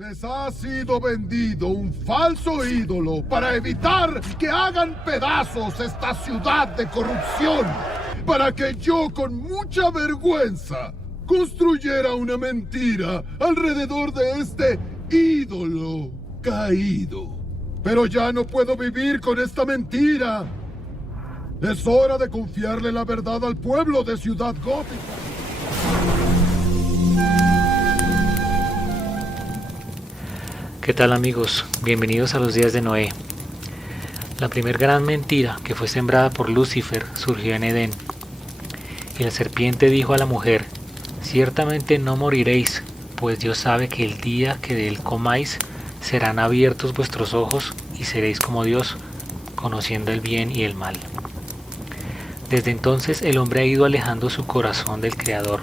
Les ha sido vendido un falso ídolo para evitar que hagan pedazos esta ciudad de corrupción, para que yo con mucha vergüenza construyera una mentira alrededor de este ídolo caído. Pero ya no puedo vivir con esta mentira. Es hora de confiarle la verdad al pueblo de Ciudad Gótica. ¿Qué tal, amigos? Bienvenidos a los días de Noé. La primer gran mentira que fue sembrada por Lucifer surgió en Edén. Y la serpiente dijo a la mujer: ciertamente no moriréis, pues Dios sabe que el día que de él comáis serán abiertos vuestros ojos y seréis como Dios, conociendo el bien y el mal. Desde entonces el hombre ha ido alejando su corazón del Creador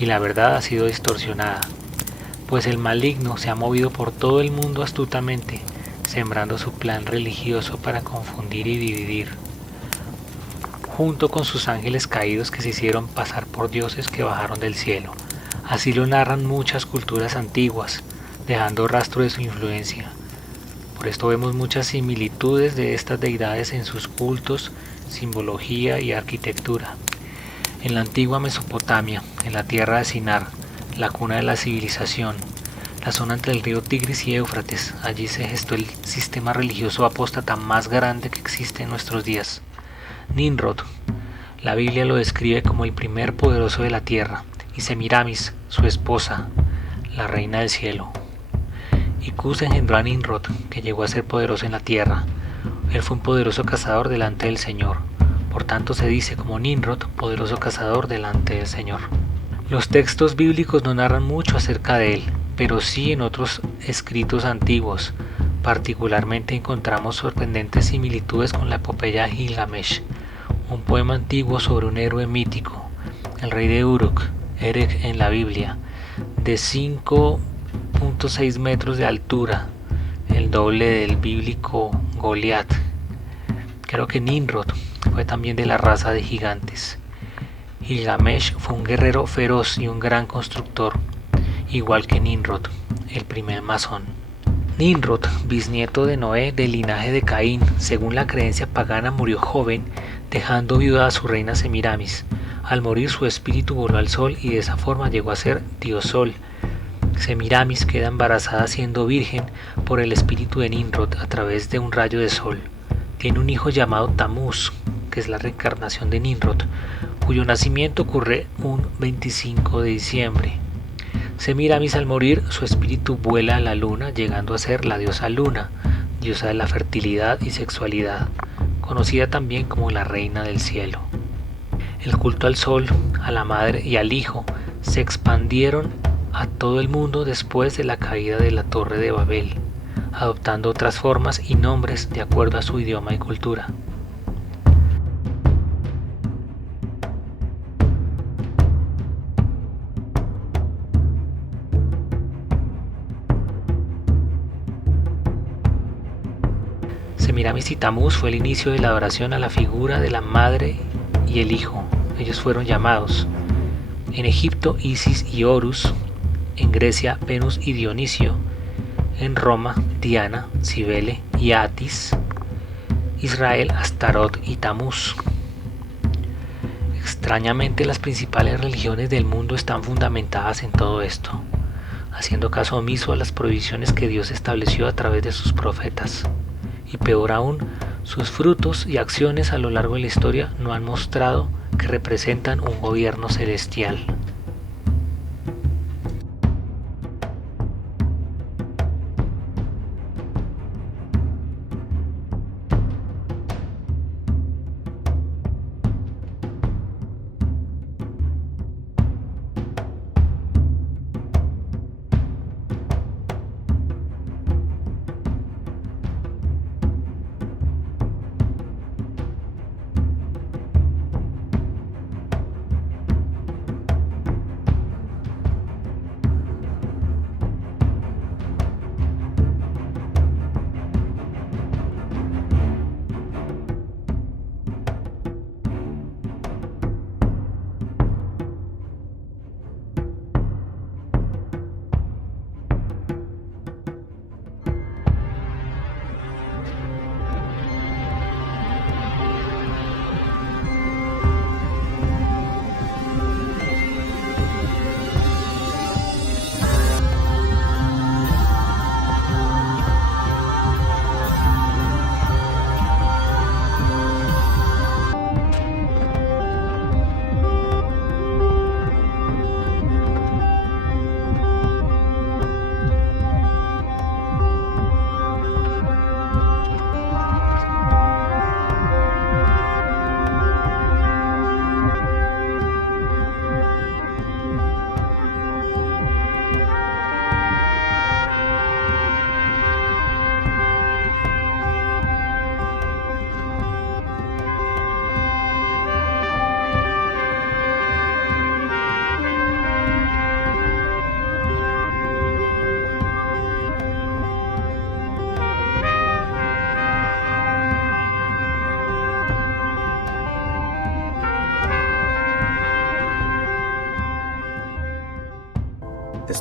y la verdad ha sido distorsionada. Pues el maligno se ha movido por todo el mundo astutamente, sembrando su plan religioso para confundir y dividir, junto con sus ángeles caídos que se hicieron pasar por dioses que bajaron del cielo. Así lo narran muchas culturas antiguas, dejando rastro de su influencia. Por esto vemos muchas similitudes de estas deidades en sus cultos, simbología y arquitectura. En la antigua Mesopotamia, en la tierra de Sinar, la cuna de la civilización, la zona entre el río Tigris y Éufrates, allí se gestó el sistema religioso apóstata más grande que existe en nuestros días. Nimrod, la Biblia lo describe como el primer poderoso de la tierra, y Semiramis, su esposa, la reina del cielo. Y Cus engendró a Nimrod, que llegó a ser poderoso en la tierra. Él fue un poderoso cazador delante del Señor. Por tanto se dice como Nimrod, poderoso cazador delante del Señor. Los textos bíblicos no narran mucho acerca de él, pero sí en otros escritos antiguos. Particularmente encontramos sorprendentes similitudes con la epopeya de Gilgamesh, un poema antiguo sobre un héroe mítico, el rey de Uruk, Erech en la Biblia, de 5.6 metros de altura, el doble del bíblico Goliat. Creo que Nimrod fue también de la raza de gigantes. Gilgamesh fue un guerrero feroz y un gran constructor, igual que Nimrod, el primer masón. Nimrod, bisnieto de Noé del linaje de Caín, según la creencia pagana murió joven, dejando viuda a su reina Semiramis. Al morir su espíritu voló al sol y de esa forma llegó a ser Dios Sol. Semiramis queda embarazada siendo virgen por el espíritu de Nimrod a través de un rayo de sol. Tiene un hijo llamado Tamuz, que es la reencarnación de Nimrod, cuyo nacimiento ocurre un 25 de diciembre. Semiramis al morir, su espíritu vuela a la luna, llegando a ser la diosa Luna, diosa de la fertilidad y sexualidad, conocida también como la reina del cielo. El culto al sol, a la madre y al hijo se expandieron a todo el mundo después de la caída de la Torre de Babel, adoptando otras formas y nombres de acuerdo a su idioma y cultura. Semiramis y Tamuz fue el inicio de la adoración a la figura de la madre y el hijo. Ellos fueron llamados. En Egipto, Isis y Horus. En Grecia, Venus y Dionisio. En Roma, Diana, Cibele y Atis. Israel, Astarot y Tamuz. Extrañamente, las principales religiones del mundo están fundamentadas en todo esto, haciendo caso omiso a las prohibiciones que Dios estableció a través de sus profetas. Y peor aún, sus frutos y acciones a lo largo de la historia no han mostrado que representan un gobierno celestial.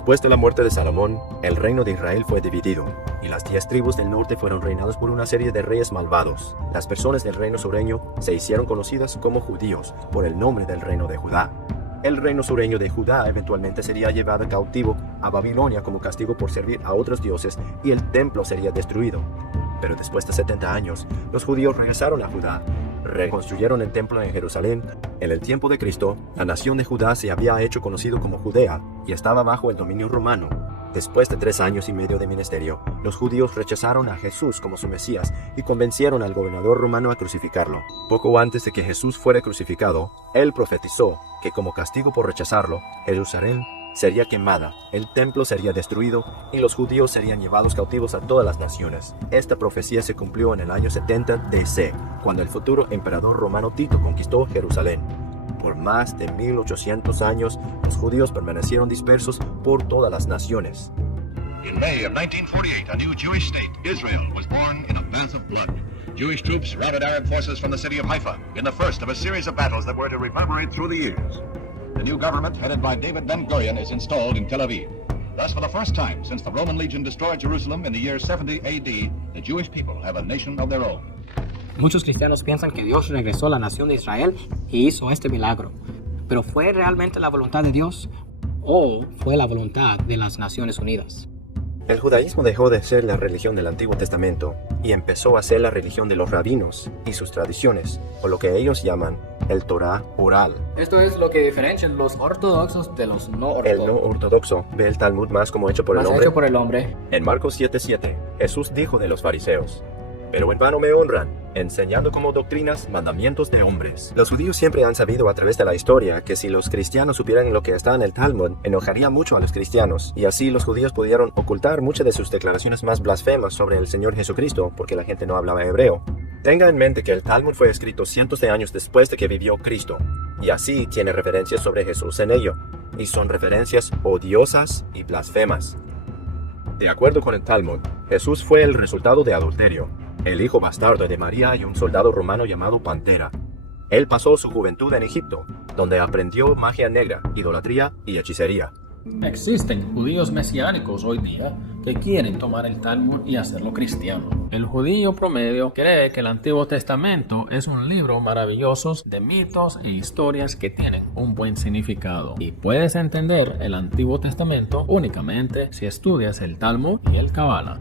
Después de la muerte de Salomón, el reino de Israel fue dividido, y las 10 tribus del norte fueron reinadas por una serie de reyes malvados. Las personas del reino sureño se hicieron conocidas como judíos por el nombre del reino de Judá. El reino sureño de Judá eventualmente sería llevado cautivo a Babilonia como castigo por servir a otros dioses y el templo sería destruido. Pero después de 70 años, los judíos regresaron a Judá, reconstruyeron el templo en Jerusalén. En el tiempo de Cristo, la nación de Judá se había hecho conocido como Judea y estaba bajo el dominio romano. Después de 3 años y medio de ministerio, los judíos rechazaron a Jesús como su Mesías y convencieron al gobernador romano a crucificarlo. Poco antes de que Jesús fuera crucificado, él profetizó que como castigo por rechazarlo, Jerusalén sería quemada, el templo sería destruido y los judíos serían llevados cautivos a todas las naciones. Esta profecía se cumplió en el año 70 DC, cuando el futuro emperador romano Tito conquistó Jerusalén. Por más de 1800 años, los judíos permanecieron dispersos por todas las naciones. In May of 1948, a new Jewish state, Israel, was born in a bath of blood. Jewish troops routed Arab forces from the city of Haifa in the first of a series of battles that were to reverberate through the years. The new government, headed by David Ben-Gurion, is installed in Tel Aviv. Thus, for the first time since the Roman legion destroyed Jerusalem in the year 70 AD, the Jewish people have a nation of their own. Muchos cristianos piensan que Dios regresó a la nación de Israel y hizo este milagro. ¿Pero fue realmente la voluntad de Dios o fue la voluntad de las Naciones Unidas? El judaísmo dejó de ser la religión del Antiguo Testamento y empezó a ser la religión de los rabinos y sus tradiciones, o lo que ellos llaman el Torah oral. Esto es lo que diferencia los ortodoxos de los no ortodoxos. El no ortodoxo ve el Talmud más como hecho por el hombre. En Marcos 7:7, Jesús dijo de los fariseos: pero en vano me honran, enseñando como doctrinas mandamientos de hombres. Los judíos siempre han sabido a través de la historia que si los cristianos supieran lo que está en el Talmud, enojaría mucho a los cristianos, y así los judíos pudieron ocultar muchas de sus declaraciones más blasfemas sobre el Señor Jesucristo, porque la gente no hablaba hebreo. Tenga en mente que el Talmud fue escrito cientos de años después de que vivió Cristo, y así tiene referencias sobre Jesús en ello, y son referencias odiosas y blasfemas. De acuerdo con el Talmud, Jesús fue el resultado de adulterio, el hijo bastardo de María y un soldado romano llamado Pantera. Él pasó su juventud en Egipto, donde aprendió magia negra, idolatría y hechicería. Existen judíos mesiánicos hoy día que quieren tomar el Talmud y hacerlo cristiano. El judío promedio cree que el Antiguo Testamento es un libro maravilloso de mitos e historias que tienen un buen significado. Y puedes entender el Antiguo Testamento únicamente si estudias el Talmud y el Kabbalah.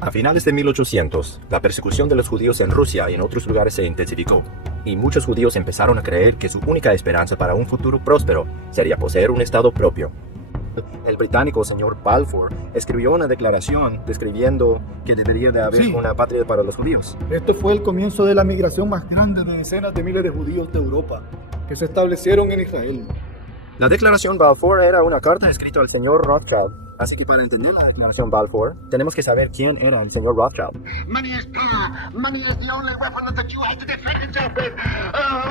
A finales de 1800, la persecución de los judíos en Rusia y en otros lugares se intensificó, y muchos judíos empezaron a creer que su única esperanza para un futuro próspero sería poseer un estado propio. El británico señor Balfour escribió una declaración describiendo que debería de haber una patria para los judíos. Esto fue el comienzo de la migración más grande de decenas de miles de judíos de Europa, que se establecieron en Israel. La declaración Balfour era una carta escrita al señor Rothschild, así que para entender la declaración Balfour, tenemos que saber quién era el señor Rothschild. Money is power. Money is the only weapon that the Jew has to defend himself with.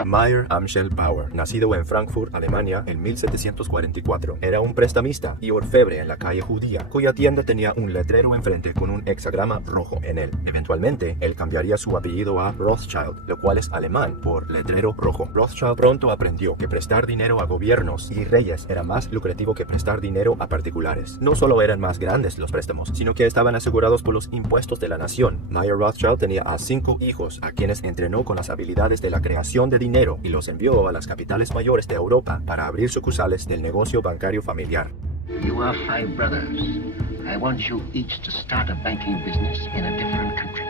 Meyer Amschel Bauer, nacido en Frankfurt, Alemania, en 1744, era un prestamista y orfebre en la calle judía, cuya tienda tenía un letrero enfrente con un hexagrama rojo en él. Eventualmente, él cambiaría su apellido a Rothschild, lo cual es alemán por letrero rojo. Rothschild pronto aprendió que prestar dinero a gobiernos y reyes era más lucrativo que prestar dinero a particulares. No solo eran más grandes los préstamos, sino que estaban asegurados por los impuestos de la nación. Meyer Rothschild tenía a 5 hijos, a quienes entrenó con las habilidades de la creación de dinero y los envió a las capitales mayores de Europa para abrir sucursales del negocio bancario familiar. You are 5 brothers. I want you each to start a banking business in a different country.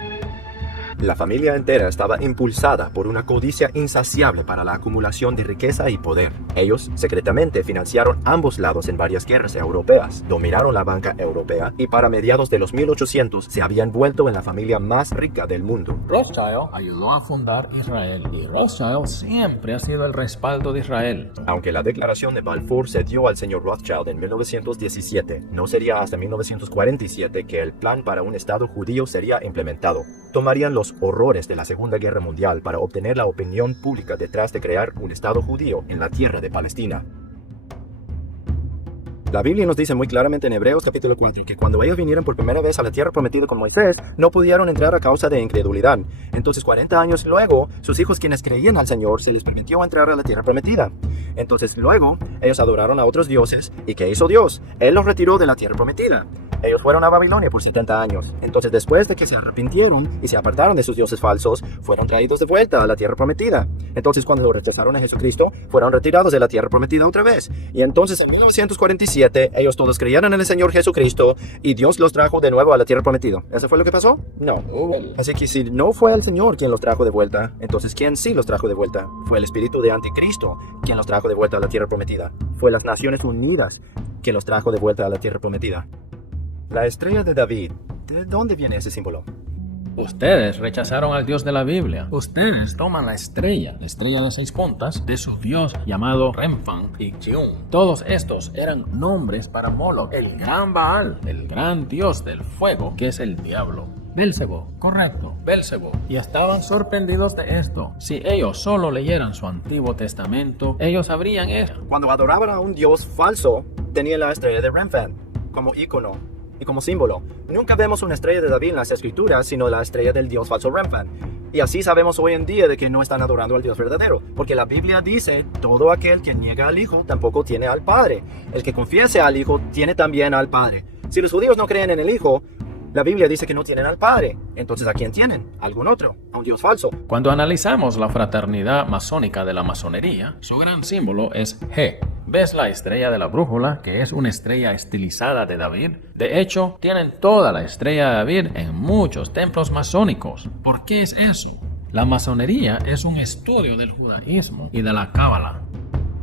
La familia entera estaba impulsada por una codicia insaciable para la acumulación de riqueza y poder. Ellos secretamente financiaron ambos lados en varias guerras europeas, dominaron la banca europea y para mediados de los 1800 se habían vuelto en la familia más rica del mundo. Rothschild ayudó a fundar Israel y Rothschild siempre ha sido el respaldo de Israel. Aunque la declaración de Balfour se dio al señor Rothschild en 1917, no sería hasta 1947 que el plan para un Estado judío sería implementado. Tomarían los horrores de la Segunda Guerra Mundial para obtener la opinión pública detrás de crear un Estado judío en la tierra de Palestina. La Biblia nos dice muy claramente en Hebreos capítulo 4 que cuando ellos vinieron por primera vez a la tierra prometida con Moisés, no pudieron entrar a causa de incredulidad. Entonces 40 años luego, sus hijos quienes creían al Señor se les permitió entrar a la tierra prometida. Entonces luego, ellos adoraron a otros dioses. ¿Y qué hizo Dios? Él los retiró de la tierra prometida. Ellos fueron a Babilonia por 70 años. Entonces después de que se arrepintieron y se apartaron de sus dioses falsos, fueron traídos de vuelta a la tierra prometida. Entonces cuando lo rechazaron a Jesucristo, fueron retirados de la tierra prometida otra vez. Y entonces en 1947, ellos todos creyeron en el Señor Jesucristo y Dios los trajo de nuevo a la tierra prometida. ¿Eso fue lo que pasó? No. Así que si no fue el Señor quien los trajo de vuelta, entonces ¿quién sí los trajo de vuelta? Fue el espíritu de Anticristo quien los trajo de vuelta a la tierra prometida. Fue las Naciones Unidas quien los trajo de vuelta a la tierra prometida. La estrella de David, ¿de dónde viene ese símbolo? Ustedes rechazaron al Dios de la Biblia. Ustedes toman la estrella de 6 puntas, de su dios llamado Remphan y Chiun. Todos estos eran nombres para Moloch, el gran Baal, el gran dios del fuego, que es el diablo. Bélzebo, correcto, Bélzebo. Y estaban sorprendidos de esto. Si ellos solo leyeran su Antiguo Testamento, ellos sabrían eso. Cuando adoraban a un dios falso, tenían la estrella de Remphan como ícono y como símbolo. Nunca vemos una estrella de David en las escrituras, sino la estrella del dios falso Remphan. Y así sabemos hoy en día de que no están adorando al Dios verdadero, porque la Biblia dice, todo aquel que niega al Hijo tampoco tiene al Padre. El que confiese al Hijo tiene también al Padre. Si los judíos no creen en el Hijo, la Biblia dice que no tienen al Padre. Entonces, ¿a quién tienen? ¿A algún otro? ¿A un Dios falso? Cuando analizamos la fraternidad masónica de la masonería, su gran símbolo es G. ¿Ves la estrella de la brújula, que es una estrella estilizada de David? De hecho, tienen toda la estrella de David en muchos templos masónicos. ¿Por qué es eso? La masonería es un estudio del judaísmo y de la cábala.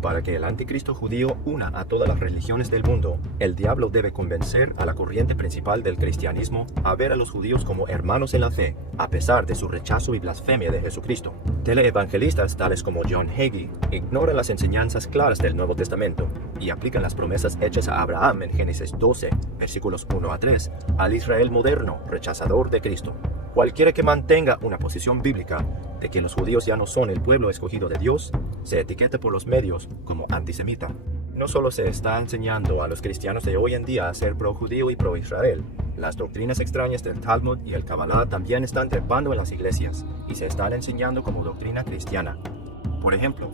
Para que el anticristo judío una a todas las religiones del mundo, el diablo debe convencer a la corriente principal del cristianismo a ver a los judíos como hermanos en la fe, a pesar de su rechazo y blasfemia de Jesucristo. Teleevangelistas tales como John Hagee ignoran las enseñanzas claras del Nuevo Testamento y aplican las promesas hechas a Abraham en Génesis 12, versículos 1 a 3, al Israel moderno, rechazador de Cristo. Cualquiera que mantenga una posición bíblica de que los judíos ya no son el pueblo escogido de Dios, se etiqueta por los medios como antisemita. No solo se está enseñando a los cristianos de hoy en día a ser pro-judío y pro-Israel, las doctrinas extrañas del Talmud y el Kabbalah también están trepando en las iglesias y se están enseñando como doctrina cristiana. Por ejemplo,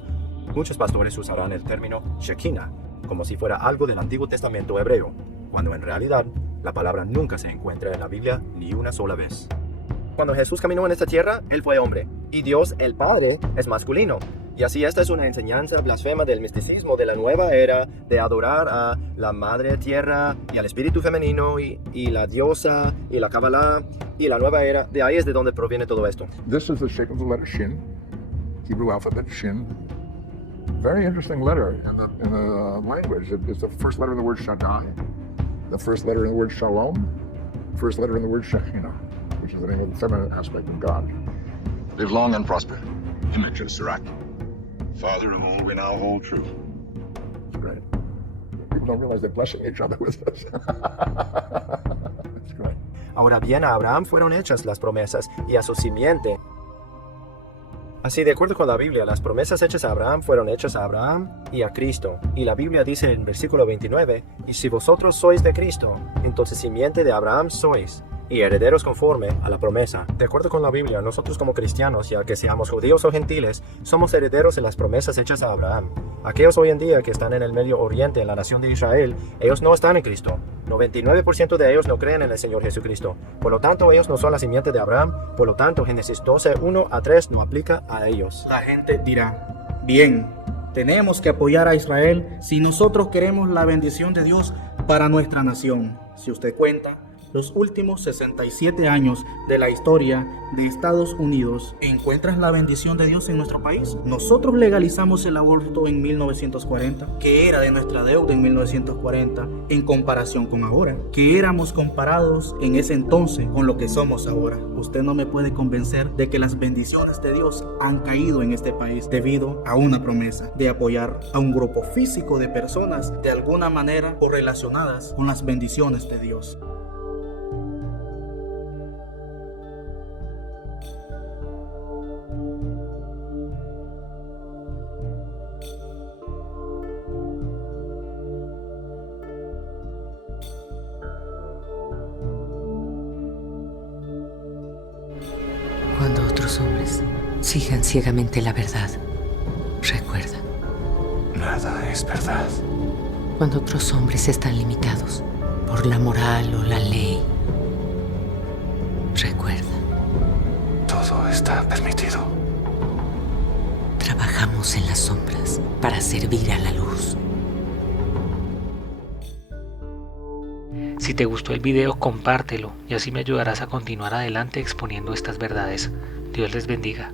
muchos pastores usarán el término Shekinah como si fuera algo del Antiguo Testamento hebreo, cuando en realidad la palabra nunca se encuentra en la Biblia ni una sola vez. Cuando Jesús caminó en esta tierra, Él fue hombre, y Dios el Padre es masculino. Y así esta es una enseñanza blasfema del misticismo de la nueva era, de adorar a la Madre Tierra y al Espíritu Femenino y la diosa y la Kabbalah y la nueva era. De ahí es de donde proviene todo esto. This is the shape of the letter Shin, Hebrew alphabet Shin. Very interesting letter in the language. It's the first letter in the word Shaddai, the first letter in the word Shalom, first letter in the word Shekinah, which is the name of the feminine aspect of God. Live long and prosper. Imagine Sirach. Father of all, we now hold true. That's great. People don't realize they're blessing each other with this. That's great. Ahora bien, a Abraham fueron hechas las promesas y a su simiente. Así, de acuerdo con la Biblia, las promesas hechas a Abraham fueron hechas a Abraham y a Cristo. Y la Biblia dice en versículo 29, y si vosotros sois de Cristo, entonces simiente de Abraham sois, y herederos conforme a la promesa. De acuerdo con la Biblia, nosotros como cristianos, ya que seamos judíos o gentiles, somos herederos de las promesas hechas a Abraham. Aquellos hoy en día que están en el Medio Oriente, en la nación de Israel, ellos no están en Cristo. 99% de ellos no creen en el Señor Jesucristo. Por lo tanto, ellos no son la simiente de Abraham. Por lo tanto, Génesis 12, 1 a 3 no aplica a ellos. La gente dirá, bien, tenemos que apoyar a Israel si nosotros queremos la bendición de Dios para nuestra nación. Si usted cuenta los últimos 67 años de la historia de Estados Unidos, ¿encuentras la bendición de Dios en nuestro país? Nosotros legalizamos el aborto en 1940, que era de nuestra deuda en 1940, en comparación con ahora, que éramos comparados en ese entonces con lo que somos ahora. Usted no me puede convencer de que las bendiciones de Dios han caído en este país debido a una promesa de apoyar a un grupo físico de personas de alguna manera correlacionadas con las bendiciones de Dios. otros hombres sigan ciegamente la verdad, recuerda. Nada es verdad. Cuando otros hombres están limitados por la moral o la ley, recuerda. Todo está permitido. Trabajamos en las sombras para servir a la luz. Si te gustó el video, compártelo y así me ayudarás a continuar adelante exponiendo estas verdades. Dios les bendiga.